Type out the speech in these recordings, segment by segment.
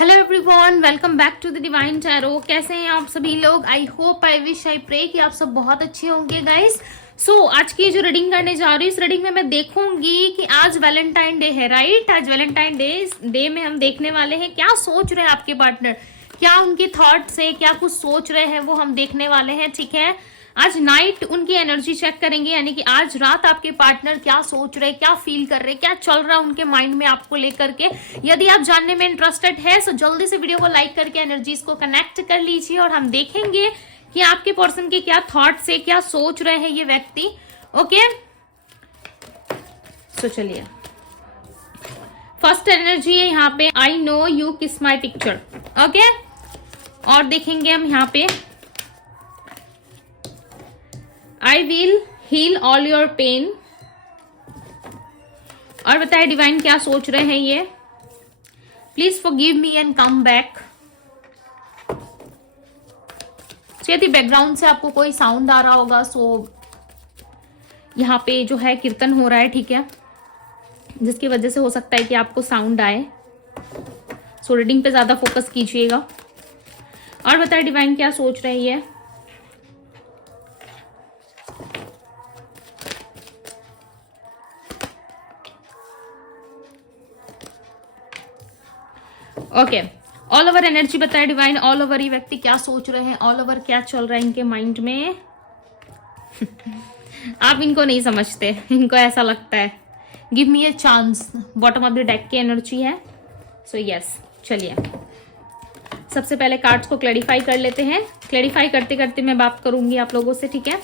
Hello everyone, welcome back to the divine tarot. कैसे हैं आप सभी लोग? I hope, I wish, I pray कि आप सब बहुत अच्छे होंगे गाइस। आज की जो रीडिंग करने जा रही हूँ, इस रीडिंग में मैं देखूंगी कि आज वैलेंटाइन डे है, राइट। आज वैलेंटाइन डे में हम देखने वाले हैं क्या सोच रहे हैं आपके पार्टनर, क्या उनके थॉट्स है, क्या कुछ सोच रहे हैं, वो हम देखने वाले हैं। ठीक है, आज नाइट उनकी एनर्जी चेक करेंगे, यानी कि आज रात आपके पार्टनर क्या सोच रहे, क्या फील कर रहे, क्या चल रहा है उनके माइंड में आपको लेकर के। यदि आप जानने में इंटरेस्टेड है तो जल्दी से वीडियो को लाइक करके एनर्जीज को कनेक्ट कर लीजिए और हम देखेंगे कि आपके पर्सन के क्या थॉट्स है, क्या सोच रहे हैं ये व्यक्ति। ओके, चलिए, फर्स्ट एनर्जी है यहाँ पे, आई नो यू किस माई पिक्चर। ओके, और देखेंगे हम यहाँ पे, I will heal all your pain. और बताए डिवाइन क्या सोच रहे हैं ये। Please forgive me and come back. यदि बैकग्राउंड से आपको कोई साउंड आ रहा होगा, यहाँ पे जो है कीर्तन हो रहा है, ठीक है, जिसकी वजह से हो सकता है कि आपको साउंड आए। रीडिंग पे ज्यादा फोकस कीजिएगा। और बताए डिवाइन क्या सोच रहे हैं ये। ओके, ऑल ओवर एनर्जी बताए डिवाइन। ऑल ओवर ये व्यक्ति क्या सोच रहे हैं, ऑल ओवर क्या चल रहा है इनके माइंड में। आप इनको नहीं समझते, इनको ऐसा लगता है give me a chance. Bottom of the deck की एनर्जी है। यस, चलिए सबसे पहले कार्ड्स को क्लैरिफाई कर लेते हैं। क्लैरिफाई करते करते मैं बात करूंगी आप लोगों से, ठीक है।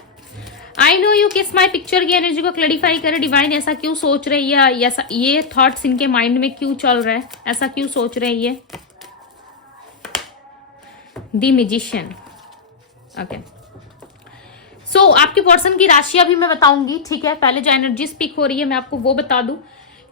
आई नो यू किस माई पिक्चर की एनर्जी को क्लैरिफाई करें डिवाइन। ऐसा क्यों सोच रही है, ऐसा ये थॉट्स इनके माइंड में क्यों चल रहा है, ऐसा क्यों सोच रहे हैं ये। The magician. ओके, आपके पर्सन की राशि अभी मैं बताऊंगी, ठीक है। पहले जो एनर्जी स्पीक हो रही है मैं आपको वो बता दूं।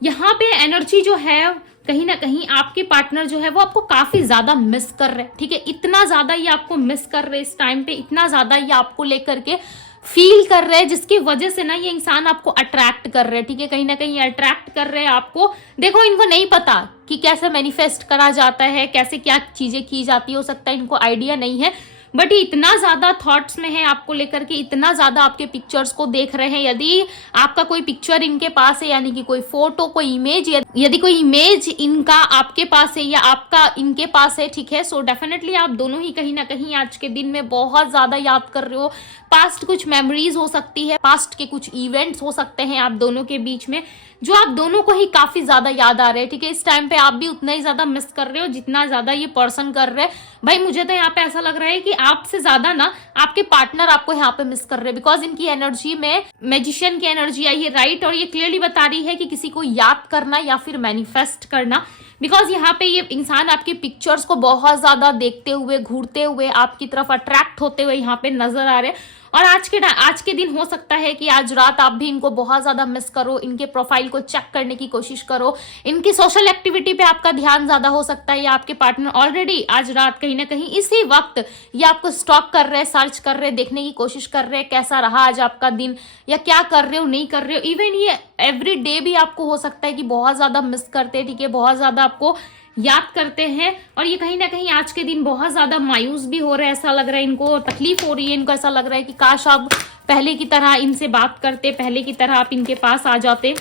यहाँ पे एनर्जी जो है, कहीं ना कहीं आपके पार्टनर जो है वो आपको काफी ज्यादा मिस कर रहे हैं, ठीक है। इतना ज्यादा ये आपको मिस कर रहे हैं इस टाइम पे, इतना ज्यादा ये आपको लेकर के फील कर रहे हैं, जिसकी वजह से ना ये इंसान आपको अट्रैक्ट कर रहे हैं, ठीक है। कहीं ना कहीं अट्रैक्ट कर रहे हैं आपको। देखो, इनको नहीं पता कि कैसे मैनिफेस्ट करा जाता है, कैसे क्या चीजें की जाती है, हो सकता है इनको आइडिया नहीं है, बट ये इतना ज्यादा थॉट्स में है आपको लेकर के, इतना ज्यादा आपके पिक्चर्स को देख रहे हैं। यदि आपका कोई पिक्चर इनके पास है, यानी कि कोई फोटो, कोई इमेज, यदि कोई इमेज इनका आपके पास है या आपका इनके पास है, ठीक है, डेफिनेटली आप दोनों ही कहीं ना कहीं आज के दिन में बहुत ज्यादा याद कर रहे हो। पास्ट कुछ मेमोरीज हो सकती है, पास्ट के कुछ इवेंट्स हो सकते हैं आप दोनों के बीच में, जो आप दोनों को ही काफी ज्यादा याद आ रहे हैं, ठीक है। इस टाइम पे आप भी उतना ही ज्यादा मिस कर रहे हो जितना ज्यादा ये पर्सन कर रहे हैं। भाई मुझे तो यहाँ पे ऐसा लग रहा है कि आपसे ज्यादा ना आपके पार्टनर आपको यहाँ पे मिस कर रहे हैं, बिकॉज इनकी एनर्जी में मैजिशियन की एनर्जी आई है, राइट। और ये क्लियरली बता रही है कि किसी को याद करना या फिर मैनिफेस्ट करना, बिकॉज यहाँ पे ये इंसान आपकी पिक्चर्स को बहुत ज्यादा देखते हुए, घूरते हुए, आपकी तरफ अट्रैक्ट होते हुए यहाँ पे नजर आ रहे हैं। और आज के दिन हो सकता है कि आज रात आप भी इनको बहुत ज्यादा मिस करो, इनके प्रोफाइल को चेक करने की कोशिश करो, इनकी सोशल एक्टिविटी पे आपका ध्यान ज्यादा हो सकता है, या आपके पार्टनर ऑलरेडी आज रात कहीं ना कहीं इसी वक्त ये आपको स्टॉक कर रहे हैं, सर्च कर रहे हैं, देखने की कोशिश कर रहे हैं कैसा रहा आज आपका दिन, या क्या कर रहे हो, नहीं कर रहे हो। इवन ये एवरी डे भी आपको हो सकता है कि बहुत ज्यादा मिस करते हैं, ठीक है, बहुत ज्यादा आपको याद करते हैं। और ये कहीं ना कहीं आज के दिन बहुत ज्यादा मायूस भी हो रहे हैं, ऐसा लग रहा है इनको, तकलीफ हो रही है इनको, ऐसा लग रहा है कि काश आप पहले की तरह इनसे बात करते, पहले की तरह आप इनके पास आ जाते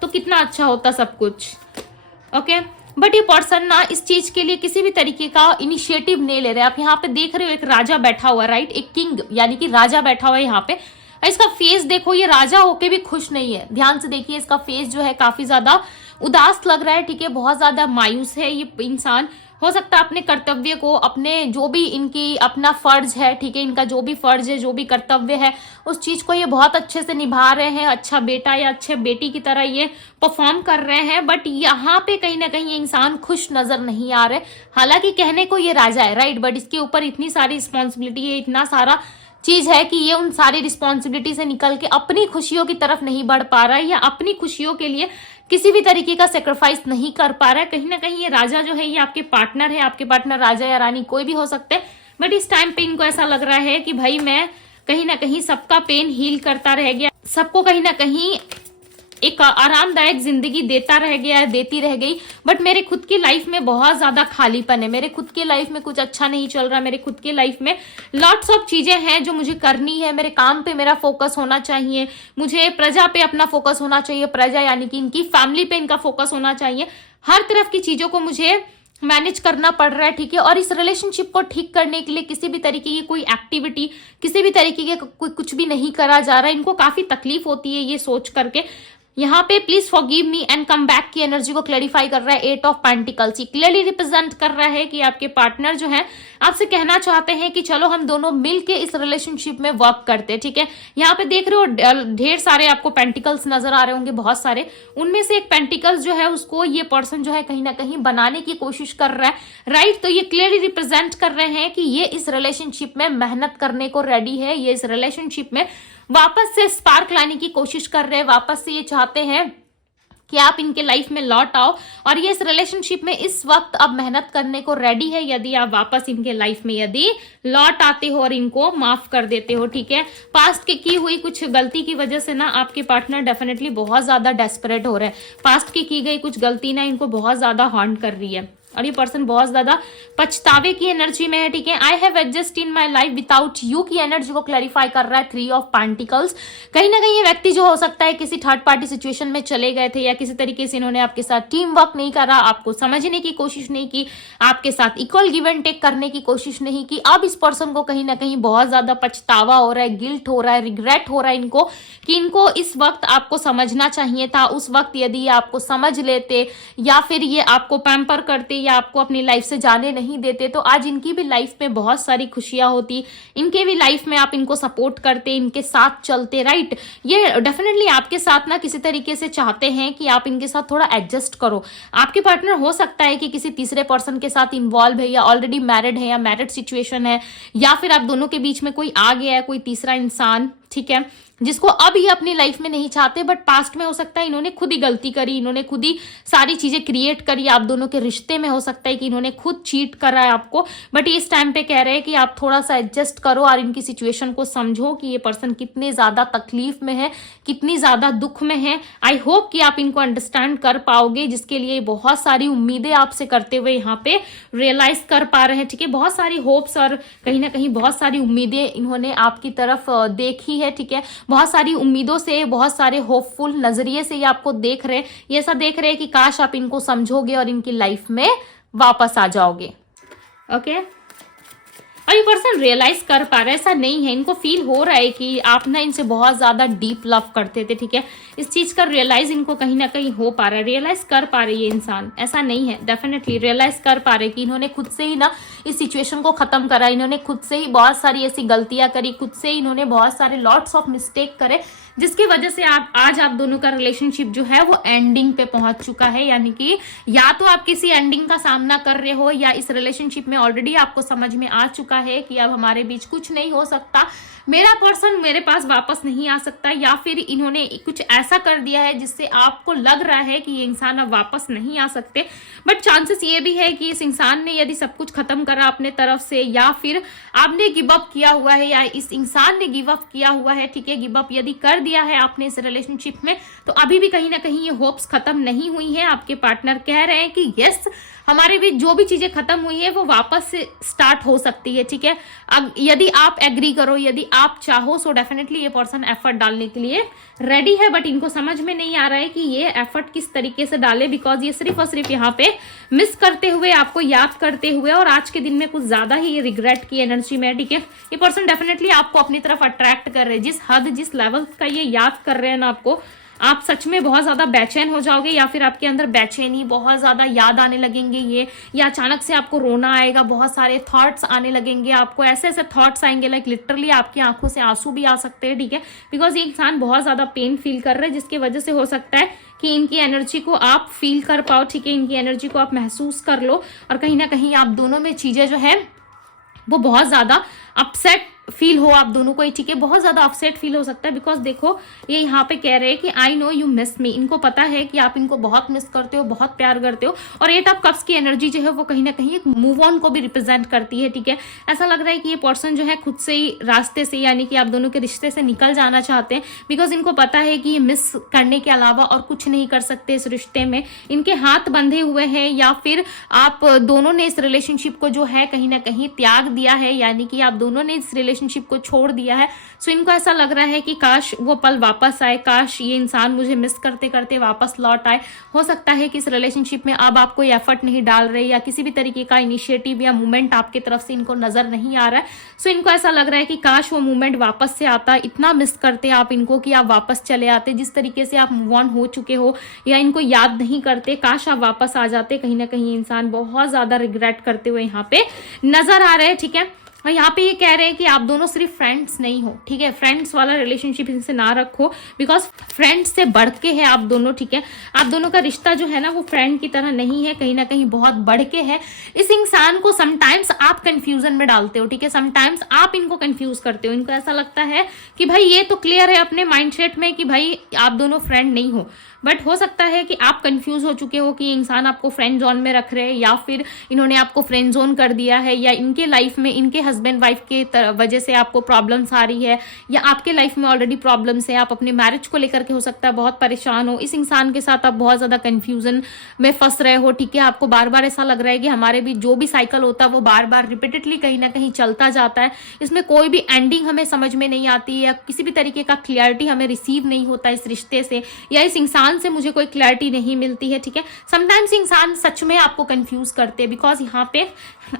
तो कितना अच्छा होता सब कुछ। ओके, बट ये पर्सन ना इस चीज के लिए किसी भी तरीके का इनिशिएटिव नहीं ले रहे। आप यहाँ पे देख रहे हो एक राजा बैठा हुआ है, राइट, एक किंग यानी कि राजा बैठा हुआ है यहाँ पे। इसका फेस देखो, ये राजा होके भी खुश नहीं है, ध्यान से देखिए, इसका फेस जो है काफी ज्यादा उदास लग रहा है, ठीक है, बहुत ज्यादा मायूस है ये इंसान। हो सकता है अपने कर्तव्य को, अपने जो भी इनकी अपना फर्ज है, ठीक है, इनका जो भी फर्ज है, जो भी कर्तव्य है, उस चीज को ये बहुत अच्छे से निभा रहे हैं, अच्छा बेटा या अच्छे बेटी की तरह ये परफॉर्म कर रहे हैं। बट यहाँ पे कहीं ना कहीं ये इंसान खुश नजर नहीं आ रहे। हालांकि कहने को ये राजा है, राइट, बट इसके ऊपर इतनी सारी रिस्पॉन्सिबिलिटी है, इतना सारा चीज है कि ये उन सारी रिस्पॉन्सिबिलिटी से निकल के अपनी खुशियों की तरफ नहीं बढ़ पा रहा है, या अपनी खुशियों के लिए किसी भी तरीके का सेक्रीफाइस नहीं कर पा रहा है। कहीं ना कहीं ये राजा जो है ये आपके पार्टनर है, आपके पार्टनर राजा या रानी कोई भी हो सकते हैं, बट इस टाइम पे इनको ऐसा लग रहा है कि भाई मैं कहीं ना कहीं सबका पेन हील करता रह गया, सबको कहीं ना कहीं एक आरामदायक जिंदगी देता रह गया है, देती रह गई, बट मेरे खुद की लाइफ में बहुत ज्यादा खालीपन है, मेरे खुद की लाइफ में कुछ अच्छा नहीं चल रहा, मेरे खुद की लाइफ में लॉट्स ऑफ चीजें हैं जो मुझे करनी है, मेरे काम पे मेरा फोकस होना चाहिए, मुझे प्रजा पे अपना फोकस होना चाहिए, प्रजा यानी कि इनकी फैमिली पे इनका फोकस होना चाहिए, हर तरफ की चीजों को मुझे मैनेज करना पड़ रहा है, ठीक है। और इस रिलेशनशिप को ठीक करने के लिए किसी भी तरीके की कोई एक्टिविटी, किसी भी तरीके के कोई कुछ भी नहीं करा जा रहा है, इनको काफी तकलीफ होती है ये सोच करके। यहाँ पे please forgive me and come back की एनर्जी को क्लैरिफाई कर रहा है 8 ऑफ पेंटिकल्स। ये क्लियरली रिप्रेजेंट कर रहा है कि आपके पार्टनर जो है आपसे कहना चाहते हैं कि चलो हम दोनों मिलके इस रिलेशनशिप में वर्क करते हैं, ठीक है। यहाँ पे देख रहे हो ढेर सारे आपको पेंटिकल्स नजर आ रहे होंगे, बहुत सारे, उनमें से एक पेंटिकल्स जो है उसको ये पर्सन जो है कहीं ना कहीं बनाने की कोशिश कर रहा है, राइट। तो ये क्लियरली रिप्रेजेंट कर रहे हैं कि ये इस रिलेशनशिप में मेहनत करने को रेडी है, ये इस रिलेशनशिप में वापस से स्पार्क लाने की कोशिश कर रहे हैं, वापस से ये चाहते हैं कि आप इनके लाइफ में लौट आओ, और ये इस रिलेशनशिप में इस वक्त अब मेहनत करने को रेडी है यदि आप वापस इनके लाइफ में यदि लौट आते हो और इनको माफ कर देते हो, ठीक है। पास्ट की हुई कुछ गलती की वजह से ना आपके पार्टनर डेफिनेटली बहुत ज्यादा डेस्परेट हो रहे हैं, पास्ट की गई कुछ गलती ना इनको बहुत ज्यादा हॉन्ट कर रही है, और ये पर्सन बहुत ज्यादा पछतावे की एनर्जी में है, ठीक है। I have adjust in my life without you की एनर्जी को क्लैरिफाई कर रहा है 3 ऑफ पेंटिकल्स। कहीं ना कहीं ये व्यक्ति जो हो सकता है किसी थर्ड पार्टी सिचुएशन में चले गए थे, या किसी तरीके से इन्होंने आपके साथ टीम वर्क नहीं करा, आपको समझने की कोशिश नहीं की, आपके साथ इक्वल गिव एंड टेक करने की कोशिश नहीं की। अब इस पर्सन को कहीं ना कहीं बहुत ज्यादा पछतावा हो रहा है, गिल्ट हो रहा है, रिग्रेट हो रहा है इनको, कि इनको इस वक्त आपको समझना चाहिए था, उस वक्त यदि ये आपको समझ लेते या फिर ये आपको पैम्पर करते या आपको अपनी लाइफ से जाने नहीं देते, तो आज इनकी भी लाइफ में बहुत सारी खुशियां होती, इनके भी लाइफ में आप इनको सपोर्ट करते, इनके साथ चलते, राइट। ये डेफिनेटली आपके साथ ना किसी तरीके से चाहते हैं कि आप इनके साथ थोड़ा एडजस्ट करो। आपके पार्टनर हो सकता है कि किसी तीसरे पर्सन के साथ इन्वॉल्व है, या ऑलरेडी मैरिड है, या मैरिड सिचुएशन है, या फिर आप दोनों के बीच में कोई आ गया है, कोई तीसरा इंसान, ठीक है, जिसको अब ये अपनी लाइफ में नहीं चाहते, बट पास्ट में हो सकता है इन्होंने खुद ही गलती करी, इन्होंने खुद ही सारी चीजें क्रिएट करी, आप दोनों के रिश्ते में हो सकता है कि इन्होंने खुद चीट करा है आपको, बट इस टाइम पे कह रहे हैं कि आप थोड़ा सा एडजस्ट करो और इनकी सिचुएशन को समझो कि ये पर्सन कितने ज्यादा तकलीफ में है, कितनी ज्यादा दुख में है। आई होप कि आप इनको अंडरस्टैंड कर पाओगे, जिसके लिए बहुत सारी उम्मीदें आपसे करते हुए यहाँ पे रियलाइज कर पा रहे हैं, ठीक है। बहुत सारी होप्स और कहीं ना कहीं बहुत सारी उम्मीदें इन्होंने आपकी तरफ देखी है, ठीक है। बहुत सारी उम्मीदों से, बहुत सारे होपफुल नजरिए से ये आपको देख रहे हैं, ये ऐसा देख रहे हैं कि काश आप इनको समझोगे और इनकी लाइफ में वापस आ जाओगे, ओके। और ये पर्सन रियलाइज कर पा रहा है, ऐसा नहीं है, इनको फील हो रहा है कि आप ना इनसे बहुत ज्यादा डीप लव करते थे, ठीक है। इस चीज का रियलाइज इनको कहीं ना कहीं हो पा रहा है, रियलाइज कर पा रही है इंसान, ऐसा नहीं है, डेफिनेटली रियलाइज कर पा रहे कि इन्होंने खुद से ही ना इस सिचुएशन को खत्म करा, इन्होंने खुद से ही बहुत सारी ऐसी गलतियां करी, खुद से ही इन्होंने बहुत सारे लॉट्स ऑफ मिस्टेक करे, जिसकी वजह से आज आप दोनों का रिलेशनशिप जो है वो एंडिंग पे पहुंच चुका है। यानी कि या तो आप किसी एंडिंग का सामना कर रहे हो, या इस रिलेशनशिप में ऑलरेडी आपको समझ में आ चुका है कि अब हमारे बीच कुछ नहीं हो सकता, मेरा पर्सन मेरे पास वापस नहीं आ सकता, या फिर इन्होंने कुछ ऐसा कर दिया है जिससे आपको लग रहा है कि ये इंसान अब वापस नहीं आ सकते। बट चांसेस ये भी है कि इस इंसान ने यदि सब कुछ खत्म करा अपने तरफ से, या फिर आपने गिव अप किया हुआ है, या इस इंसान ने गिव अप किया हुआ है, ठीक है। गिव अप यदि कर दिया है आपने इस रिलेशनशिप में, तो अभी भी कहीं ना कहीं ये होप्स खत्म नहीं हुई है। आपके पार्टनर कह रहे हैं कि यस, हमारे बीच जो भी चीजें खत्म हुई है वो वापस से स्टार्ट हो सकती है, ठीक है। अब यदि आप एग्री करो, यदि आप चाहो, सो डेफिनेटली ये पर्सन एफर्ट डालने के लिए रेडी है, बट इनको समझ में नहीं आ रहा है कि ये एफर्ट किस तरीके से डाले, बिकॉज ये सिर्फ और सिर्फ यहाँ पे मिस करते हुए, आपको याद करते हुए, और आज के दिन में कुछ ज्यादा ही रिग्रेट की एनर्जी में, ठीक है। ये पर्सन डेफिनेटली आपको अपनी तरफ अट्रैक्ट कर रहे हैं, जिस हद, जिस लेवल का ये याद कर रहे हैं ना आपको, आप सच में बहुत ज्यादा बेचैन हो जाओगे, या फिर आपके अंदर बेचैनी, बहुत ज्यादा याद आने लगेंगे ये, या अचानक से आपको रोना आएगा, बहुत सारे थॉट्स आने लगेंगे आपको, ऐसे ऐसे थॉट्स आएंगे, लाइक लिटरली आपकी आंखों से आंसू भी आ सकते हैं, ठीक है। बिकॉज ये इंसान बहुत ज्यादा पेन फील कर रहे हैं, जिसकी वजह से हो सकता है कि इनकी एनर्जी को आप फील कर पाओ, ठीक है, इनकी एनर्जी को आप महसूस कर लो, और कहीं ना कहीं आप दोनों में चीजें जो है वो बहुत ज्यादा अपसेट फील हो आप दोनों को, ठीक है, बहुत ज्यादा अपसेट फील हो सकता है। बिकॉज देखो ये यहाँ पे कह रहे हैं कि आई नो यू मिस मी, इनको पता है कि आप इनको बहुत मिस करते हो, बहुत प्यार करते हो। और 8 ऑफ कप्स की एनर्जी जो है वो कहीं ना कहीं एक मूव ऑन को भी रिप्रेजेंट करती है, ठीक है। ऐसा लग रहा है कि ये पर्सन जो है खुद से ही रास्ते से, यानी कि आप दोनों के रिश्ते से निकल जाना चाहते हैं। बिकॉज इनको पता है कि ये मिस करने के अलावा और कुछ नहीं कर सकते इस रिश्ते में, इनके हाथ बंधे हुए हैं, या फिर आप दोनों ने इस रिलेशनशिप को जो है कहीं ना कहीं त्याग दिया है, यानी कि आप दोनों ने इस रिलेशनशिप को छोड़ दिया है। सो इनको ऐसा लग रहा है कि काश वो पल वापस आए, काश ये इंसान मुझे मिस करते करते वापस लौट आए। हो सकता है कि इस रिलेशनशिप में अब आप कोई एफर्ट नहीं डाल रहे, या किसी भी तरीके का इनिशिएटिव या मूवमेंट आपकी तरफ से इनको नजर नहीं आ रहा है। सो इनको ऐसा लग रहा है कि काश वो मूवमेंट वापस से आता, इतना मिस करते आप इनको कि आप वापस चले आते। जिस तरीके से आप मूव ऑन हो चुके हो या इनको याद नहीं करते, काश आप वापस आ जाते। कहीं ना कहीं इंसान बहुत ज्यादा रिग्रेट करते हुए यहाँ पे नजर आ रहे हैं, ठीक है। और यहाँ पे ये कह रहे हैं कि आप दोनों सिर्फ फ्रेंड्स नहीं हो, ठीक है, फ्रेंड्स वाला रिलेशनशिप इनसे ना रखो, बिकॉज फ्रेंड्स से बढ़ के है आप दोनों, ठीक है। आप दोनों का रिश्ता जो है ना वो फ्रेंड की तरह नहीं है, कहीं ना कहीं बहुत बढ़ के है। इस इंसान को समटाइम्स आप कंफ्यूजन में डालते हो, ठीक है, समटाइम्स आप इनको कंफ्यूज करते हो। इनको ऐसा लगता है कि भाई ये तो क्लियर है अपने माइंडसेट में कि भाई आप दोनों फ्रेंड नहीं हो, बट हो सकता है कि आप कंफ्यूज हो चुके हो कि इंसान आपको फ्रेंड जोन में रख रहे हैं, या फिर इन्होंने आपको फ्रेंड जोन कर दिया है, या इनके लाइफ में इनके हस्बैंड वाइफ के वजह से आपको प्रॉब्लम्स आ रही है, या आपके लाइफ में ऑलरेडी प्रॉब्लम्स है। आप अपने मैरिज को लेकर के हो सकता है बहुत परेशान हो, इस इंसान के साथ आप बहुत ज्यादा कंफ्यूजन में फंस रहे हो, ठीक है। आपको बार बार ऐसा लग रहा है कि हमारे भी जो भी साइकिल होता है वो बार बार रिपीटेडली कहीं ना कहीं चलता जाता है, इसमें कोई भी एंडिंग हमें समझ में नहीं आती, या किसी भी तरीके का क्लियरिटी हमें रिसीव नहीं होता इस रिश्ते से, या इस इंसान से मुझे कोई क्लियरिटी नहीं मिलती है, ठीक है। समटाइम्स इंसान सच में आपको कंफ्यूज करते हैं, बिकॉज यहाँ पे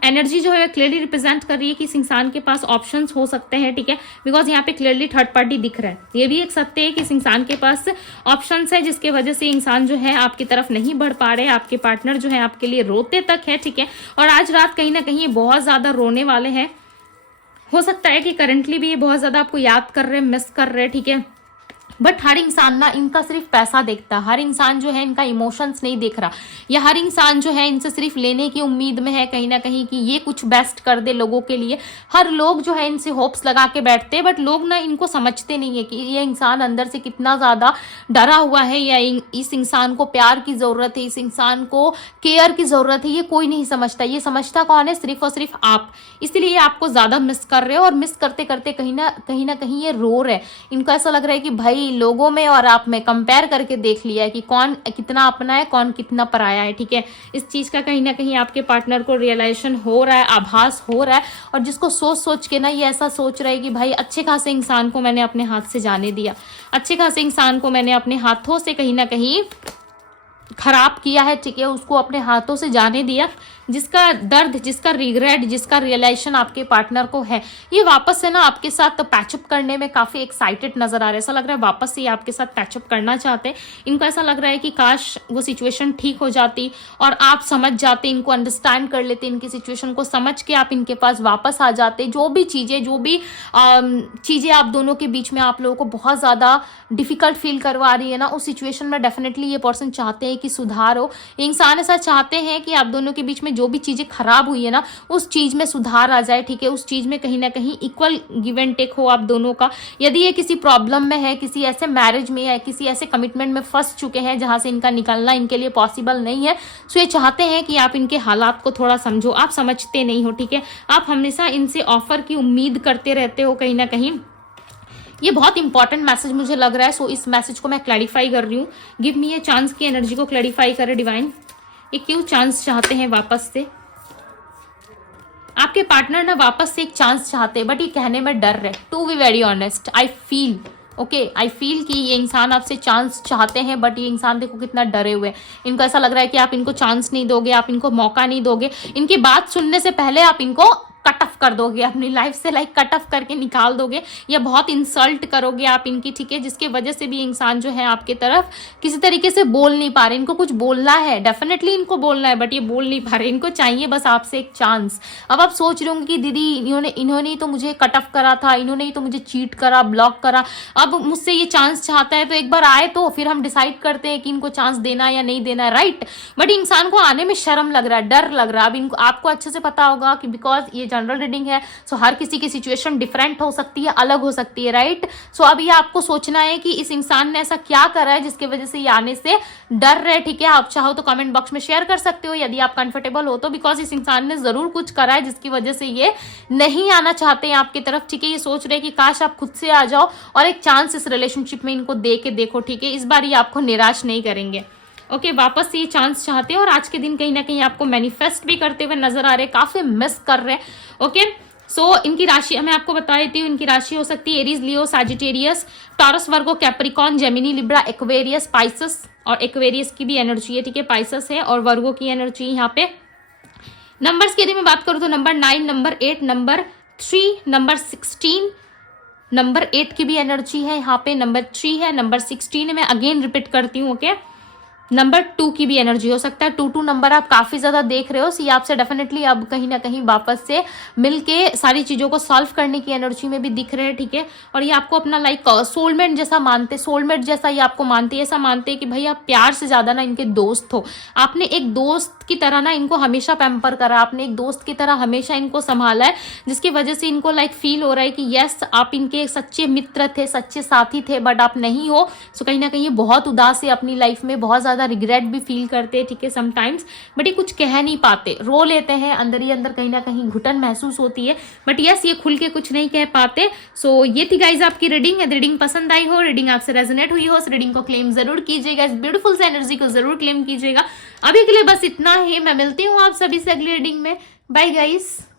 एनर्जी जो है क्लियरली रिप्रेजेंट कर रही है कि इस इंसान के पास ऑप्शंस हो सकते हैं, ठीक है। बिकॉज यहाँ पे क्लियरली थर्ड पार्टी दिख रहा है, ये भी एक सत्य है कि इस इंसान के पास ऑप्शंस है, जिसके वजह से इंसान जो है आपकी तरफ नहीं बढ़ पा रहे, आपके पार्टनर जो है आपके लिए रोते तक है, ठीक है। और आज रात कहीं ना कहीं बहुत ज्यादा रोने वाले हैं। हो सकता है कि करंटली भी ये बहुत ज्यादा आपको याद कर रहे हैं, मिस कर रहे हैं, ठीक है। बट हर इंसान ना इनका सिर्फ पैसा देखता है, हर इंसान जो है इनका इमोशंस नहीं देख रहा, या हर इंसान जो है इनसे सिर्फ लेने की उम्मीद में है कहीं ना कहीं कि ये कुछ बेस्ट कर दे लोगों के लिए। हर लोग जो है इनसे होप्स लगा के बैठते हैं, बट लोग ना इनको समझते नहीं है कि ये इंसान अंदर से कितना ज्यादा डरा हुआ है, या इस इंसान को प्यार की जरूरत है, इस इंसान को केयर की जरूरत है। ये कोई नहीं समझता, ये समझता कौन है, सिर्फ और सिर्फ आप। इसलिए ये आपको ज्यादा मिस कर रहे हो, और मिस करते करते कहीं ना कहीं ये रो रहे। इनको ऐसा लग रहा है कि भाई लोगों में और आप में कंपेयर करके देख लिया है कि कौन कितना अपना है, कौन कितना पराया है, ठीक है। इस चीज का कहीं ना कहीं आपके पार्टनर को रियलाइजेशन हो रहा है, आभास हो रहा है। और जिसको सोच सोच के ना ये ऐसा सोच रहा है कि भाई अच्छे खासे इंसान को मैंने अपने हाथ से जाने दिया, अच्छे खासे इंसान को मैंने अपने हाथों से कहीं ना कहीं खराब किया है, ठीक है, उसको अपने हाथों से जाने दिया। जिसका दर्द, जिसका रिग्रेट, जिसका रियलाइजेशन आपके पार्टनर को है, ये वापस से ना आपके साथ पैचअप करने में काफी एक्साइटेड नजर आ रहा है। ऐसा लग रहा है वापस से ये आपके साथ पैचअप करना चाहते हैं। इनको ऐसा लग रहा है कि काश वो सिचुएशन ठीक हो जाती और आप समझ जाते, इनको अंडरस्टैंड कर लेते, इनकी सिचुएशन को समझ के आप इनके पास वापस आ जाते। जो भी चीजें आप दोनों के बीच में आप लोगों को बहुत ज्यादा डिफिकल्ट फील करवा रही है ना, उस सिचुएशन में डेफिनेटली ये पर्सन चाहते हैं कि सुधार हो। इंसान ऐसा चाहते हैं कि आप दोनों के बीच में जो भी चीजें खराब हुई है ना, उस चीज में सुधार आ जाए, ठीक है। उस चीज में कहीं ना कहीं इक्वल गिव एंड टेक हो आप दोनों का। यदि ये किसी प्रॉब्लम में है, किसी ऐसे मैरिज में या किसी ऐसे कमिटमेंट में फंस चुके हैं जहां से इनका निकलना इनके लिए पॉसिबल नहीं है, सो ये चाहते हैं कि आप इनके हालात को थोड़ा समझो। आप समझते नहीं हो, ठीक है। आप हमेशा इनसे ऑफर की उम्मीद करते रहते हो कहीं ना कहीं। ये बहुत इंपॉर्टेंट मैसेज मुझे लग रहा है, सो इस मैसेज को मैं क्लैरिफाई कर रही हूँ। गिव मी ए चांस की एनर्जी को क्लैरिफाई करे डिवाइन। ये क्यों चांस चाहते हैं वापस से? आपके पार्टनर ना वापस से एक चांस चाहते हैं, बट ये कहने में डर रहे। To be very honest, I feel कि ये इंसान आपसे चांस चाहते हैं, बट ये इंसान देखो कितना डरे हुए हैं। इनको ऐसा लग रहा है कि आप इनको चांस नहीं दोगे, आप इनको मौका नहीं दोगे, इनकी बात सुनने से पहले आप इनको कट ऑफ कर दोगे, अपनी लाइफ से कट ऑफ करके निकाल दोगे, या बहुत इंसल्ट करोगे आप इनकी, ठीक है। जिसके वजह से भी इंसान जो है आपके तरफ किसी तरीके से बोल नहीं पा रहे। इनको कुछ बोलना है, डेफिनेटली इनको बोलना है, बट ये बोल नहीं पा रहे। इनको चाहिए बस आपसे एक चांस। अब आप सोच रहे होंगे कि दीदी इन्होंने ही तो मुझे कट ऑफ करा था, इन्होंने ही तो मुझे चीट करा, ब्लॉक करा, अब मुझसे ये चांस चाहता है, तो एक बार आए तो फिर हम डिसाइड करते हैं कि इनको चांस देना या नहीं देना, राइट। बट इंसान को आने में शर्म लग रहा है, डर लग रहा है। अब इनको आपको अच्छे से पता होगा कि बिकॉज ये जनरल रीडिंग है, सो हर किसी की सिचुएशन डिफरेंट हो सकती है, अलग हो सकती है, राइट। सो अब ये आपको सोचना है कि इस इंसान ने ऐसा क्या करा है जिसकी वजह से ये आने से डर रहे, ठीक है। आप चाहो तो कमेंट बॉक्स में शेयर कर सकते हो यदि आप कंफर्टेबल हो तो, बिकॉज इस इंसान ने जरूर कुछ करा है जिसकी वजह से ये नहीं आना चाहते हैं आपकी तरफ, ठीक है। ये सोच रहे हैं कि काश आप खुद से आ जाओ और एक चांस इस रिलेशनशिप में इनको दे के देखो, ठीक है। इस बार ये आपको निराश नहीं करेंगे, ओके। वापस से ये चांस चाहते हैं और आज के दिन कहीं ना कहीं आपको मैनिफेस्ट भी करते हुए नजर आ रहे हैं, काफी मिस कर रहे हैं, ओके। सो इनकी राशि मैं आपको बता देती हूँ, इनकी राशि हो सकती है एरीज, लियो, सैजिटेरियस, टॉरस, वर्गो, कैप्रिकॉन, जेमिनी, लिब्रा, एक्वेरियस, पाइसस, और एक्वेरियस की भी एनर्जी है, ठीक है। पाइसस है और वर्गो की एनर्जी यहाँ पे। नंबर्स की यदि मैं बात करूँ तो number 9, number 8, number 3, number 16, number 8 की भी एनर्जी है यहाँ पे, नंबर 3 है, नंबर 16 है, मैं अगेन रिपीट करती हूँ, ओके। नंबर 2 की भी एनर्जी हो सकता है, 2 नंबर आप काफी ज्यादा देख रहे हो, सी आपसे डेफिनेटली अब कहीं ना कहीं वापस से मिलके सारी चीजों को सॉल्व करने की एनर्जी में भी दिख रहे हैं, ठीक है। और ये आपको अपना लाइक सोलमेट जैसा मानते, सोलमेट जैसा ये आपको मानते, ऐसा मानते हैं कि भाई आप प्यार से ज्यादा ना इनके दोस्त हो, आपने एक दोस्त की तरह ना इनको हमेशा पैम्पर करा, आपने एक दोस्त की तरह हमेशा इनको संभाला है, जिसकी वजह से इनको लाइक फील हो रहा है कि यस आप इनके सच्चे मित्र थे, सच्चे साथी थे, बट आप नहीं हो। सो कहीं ना कहीं ये बहुत उदास है अपनी लाइफ में, बहुत ज्यादा रिग्रेट भी फील करते हैं, ठीक है, समटाइम्स, बट ये कुछ कह नहीं पाते, रो लेते हैं अंदर ही अंदर, कहीं ना कहीं घुटन महसूस होती है, बट यस ये खुल के कुछ नहीं कह पाते। सो ये थी गाइज आपकी रीडिंग है। रीडिंग पसंद आई हो, रीडिंग आपसे रेजोनेट हुई हो, इस रीडिंग को क्लेम जरूर कीजिएगा, इस ब्यूटीफुल से एनर्जी को जरूर क्लेम कीजिएगा। अभी के लिए बस इतना ही, मैं मिलती हूँ आप सभी से अगली रीडिंग में। Bye guys.